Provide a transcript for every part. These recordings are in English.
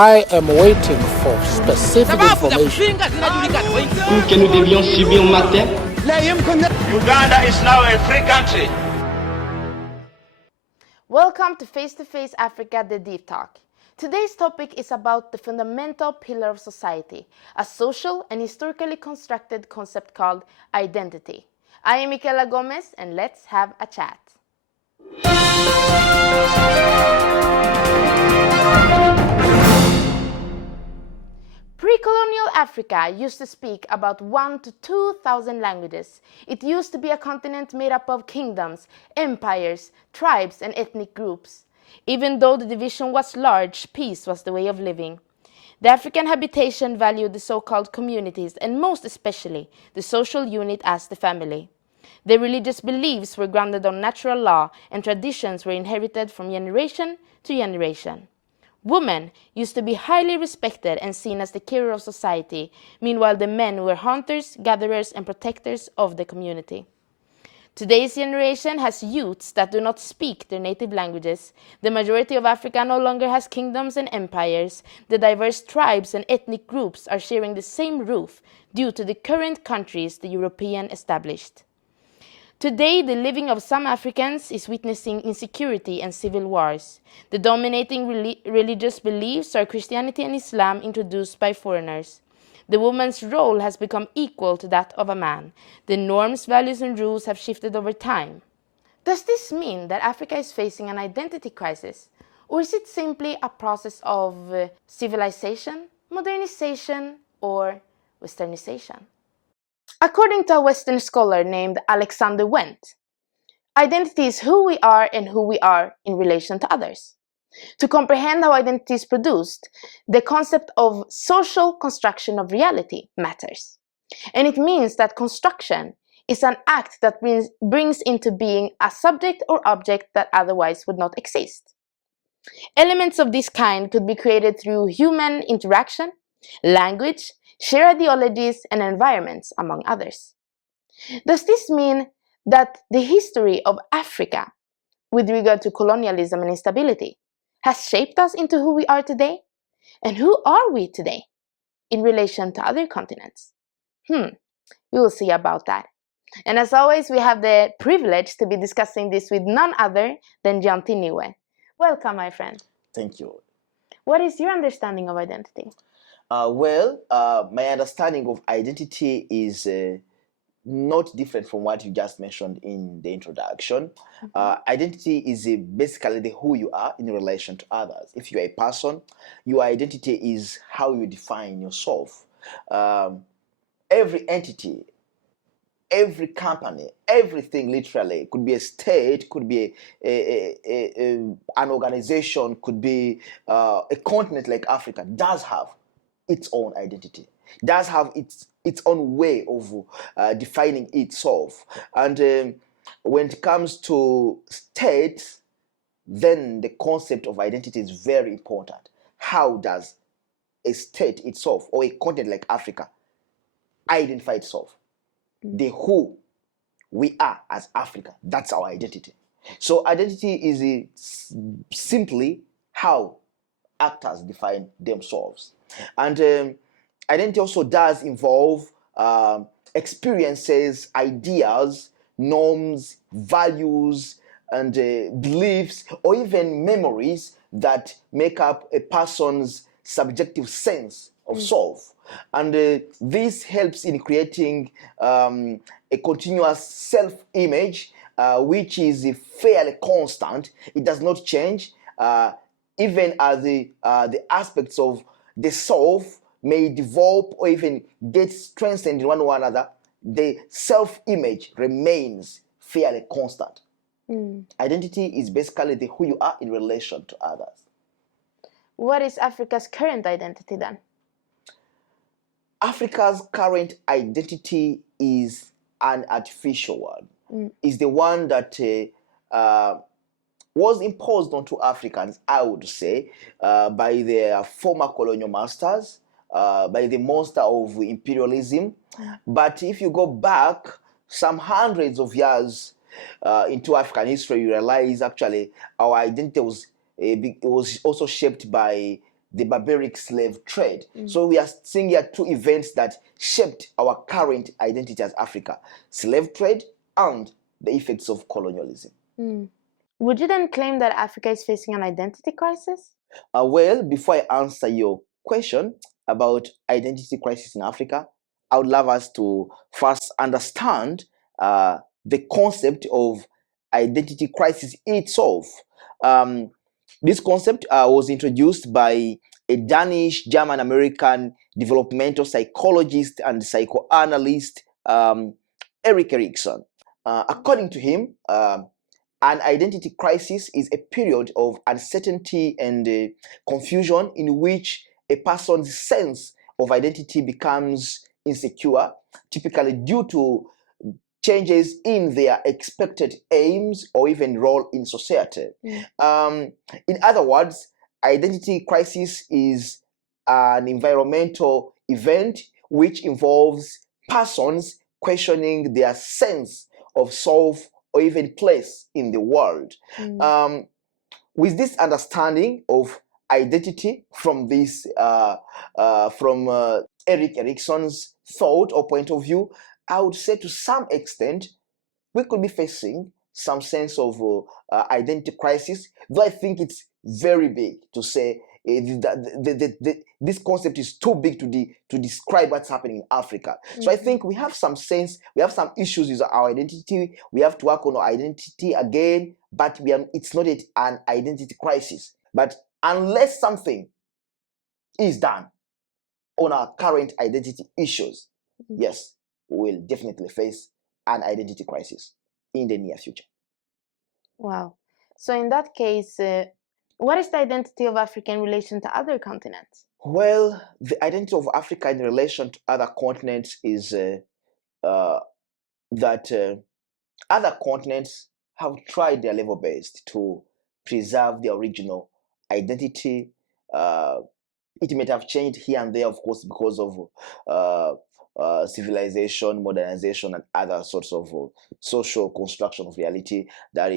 I am waiting for specific information. Que nous devions subir matin. Uganda is now a free country. Welcome to Face Africa, the Deep Talk. Today's topic is about the fundamental pillar of society, a social and historically constructed concept called identity. I am Michaela Gomez, and let's have a chat. Pre-colonial Africa used to speak about 1,000 to 2,000 languages. It used to be a continent made up of kingdoms, empires, tribes, and ethnic groups. Even though the division was large, peace was the way of living. The African habitation valued the so-called communities, and most especially the social unit as the family. Their religious beliefs were grounded on natural law, and traditions were inherited from generation to generation. Women used to be highly respected and seen as the hero of society. Meanwhile, the men were hunters, gatherers, and protectors of the community. Today's generation has youths that do not speak their native languages. The majority of Africa no longer has kingdoms and empires. The diverse tribes and ethnic groups are sharing the same roof due to the current countries the European established. Today, the living of some Africans is witnessing insecurity and civil wars. The dominating religious beliefs are Christianity and Islam introduced by foreigners. The woman's role has become equal to that of a man. The norms, values, and rules have shifted over time. Does this mean that Africa is facing an identity crisis? Or is it simply a process of civilization, modernization, or westernization? According to a Western scholar named Alexander Wendt, identity is who we are and who we are in relation to others. To comprehend how identity is produced, the concept of social construction of reality matters. And it means that construction is an act that brings into being a subject or object that otherwise would not exist. Elements of this kind could be created through human interaction, language, shared ideologies, and environments, among others. Does this mean that the history of Africa, with regard to colonialism and instability, has shaped us into who we are today? And who are we today in relation to other continents? We will see about that. And as always, we have the privilege to be discussing this with none other than John Tiniwe. Welcome, my friend. Thank you. What is your understanding of identity? My understanding of identity is not different from what you just mentioned in the introduction. Identity is basically who you are in relation to others. If you're a person, your identity is how you define yourself. Every entity, every company, everything literally, could be a state, could be an organization, could be a continent like Africa, does have its own identity, does have its own way of defining itself. And when it comes to states, then the concept of identity is very important. How does a state itself or a continent like Africa identify itself? The who we are as Africa, that's our identity. So identity is simply how actors define themselves. And identity also does involve experiences, ideas, norms, values, and beliefs, or even memories that make up a person's subjective sense of self. And this helps in creating a continuous self-image, which is fairly constant. It does not change, even as the aspects of the self may develop or even get strengthened in one or another. The self-image remains fairly constant. Identity is basically who you are in relation to others. What is Africa's current identity then? Africa's current identity is an artificial one. Is the one that was imposed onto Africans, I would say, by their former colonial masters, by the monster of imperialism. But if you go back some hundreds of years into African history, you realize actually our identity was also shaped by the barbaric slave trade. So we are seeing here two events that shaped our current identity as Africa: slave trade and the effects of colonialism. Would you then claim that Africa is facing an identity crisis? Well, before I answer your question about identity crisis in Africa, I would love us to first understand the concept of identity crisis itself. This concept was introduced by a Danish German American developmental psychologist and psychoanalyst, Erik Erikson. According to him, an identity crisis is a period of uncertainty and confusion in which a person's sense of identity becomes insecure, typically due to changes in their expected aims or even role in society. In other words, identity crisis is an environmental event which involves persons questioning their sense of self or even place in the world. With this understanding of identity from this Erik Erikson's thought or point of view, I would say to some extent we could be facing some sense of identity crisis, though I think it's very big to say this concept is too big to describe what's happening in Africa. So I think we have some sense, we have some issues with our identity, we have to work on our identity again, but it's not an identity crisis. But unless something is done on our current identity issues, yes, we'll definitely face an identity crisis in the near future. Wow. So in that case, what is the identity of Africa in relation to other continents? Well, the identity of Africa in relation to other continents is that other continents have tried their level best to preserve their original identity. It might have changed here and there, of course, because of civilization, modernization, and other sorts of social construction of reality that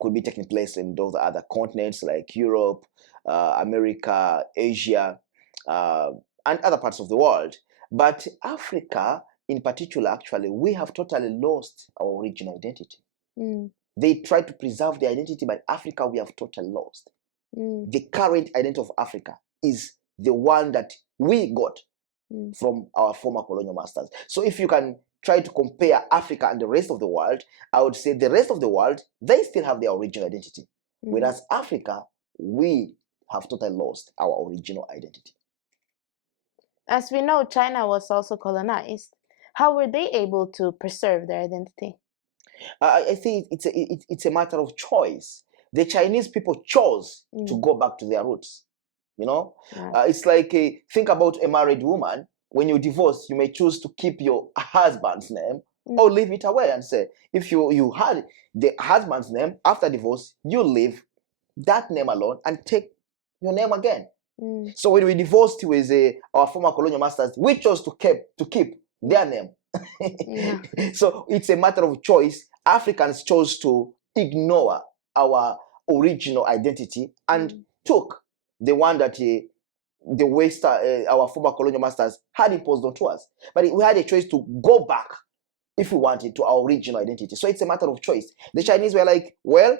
could be taking place in those other continents like Europe, America, Asia, and other parts of the world. But Africa, in particular, actually, we have totally lost our original identity. They try to preserve their identity, but Africa, we have totally lost. The current identity of Africa is the one that we got from our former colonial masters. So if you can try to compare Africa and the rest of the world, I would say the rest of the world, they still have their original identity. Whereas Africa, we have totally lost our original identity. As we know, China was also colonized. How were they able to preserve their identity? I think it's a matter of choice. The Chinese people chose to go back to their roots. You know, it's like think about a married woman. When you divorce, you may choose to keep your husband's name or leave it away and say, if you had the husband's name after divorce, you leave that name alone and take your name again. So when we divorced with our former colonial masters, we chose to keep their name. So it's a matter of choice. Africans chose to ignore our original identity and took the one that the West, our former colonial masters had imposed onto us. But we had a choice to go back if we wanted to our original identity. So it's a matter of choice. The Chinese were like, well,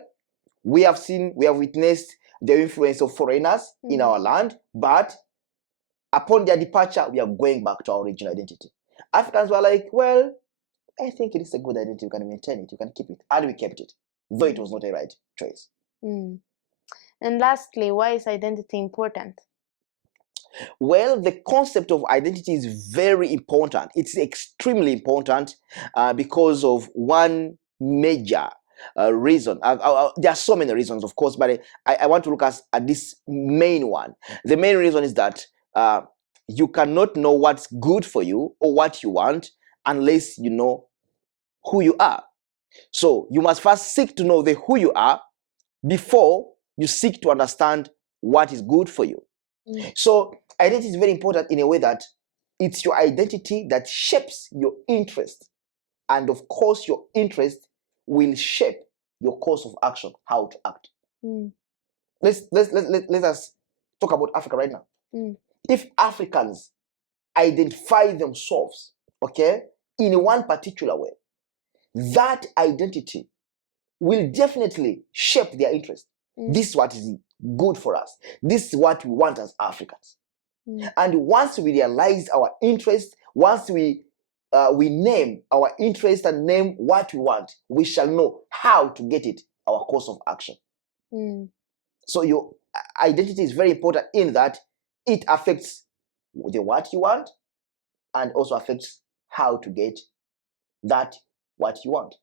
we have witnessed the influence of foreigners in our land, but upon their departure, we are going back to our original identity. Africans were like, well, I think it is a good identity. You can maintain it. You can keep it. And we kept it, though it was not a right choice. And lastly, why is identity important? Well, the concept of identity is very important. It's extremely important because of one major reason. There are so many reasons, of course, but I want to look at this main one. The main reason is that you cannot know what's good for you or what you want unless you know who you are. So you must first seek to know who you are before you seek to understand what is good for you. So identity is very important in a way that it's your identity that shapes your interest. And of course, your interest will shape your course of action, how to act. Let us talk about Africa right now. If Africans identify themselves, okay, in one particular way, that identity will definitely shape their interest. This is what is good for us. This is what we want as Africans. And once we realize our interest, once we name our interest and name what we want, we shall know how to get it, our course of action. So your identity is very important in that it affects the what you want and also affects how to get that what you want.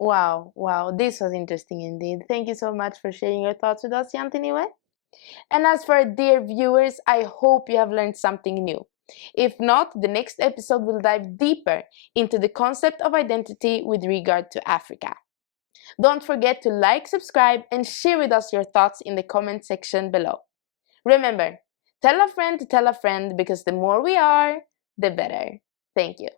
Wow, this was interesting indeed. Thank you so much for sharing your thoughts with us, Yantiniwe. And as for dear viewers, I hope you have learned something new. If not, the next episode will dive deeper into the concept of identity with regard to Africa. Don't forget to like, subscribe, and share with us your thoughts in the comment section below. Remember, tell a friend to tell a friend, because the more we are, the better. Thank you.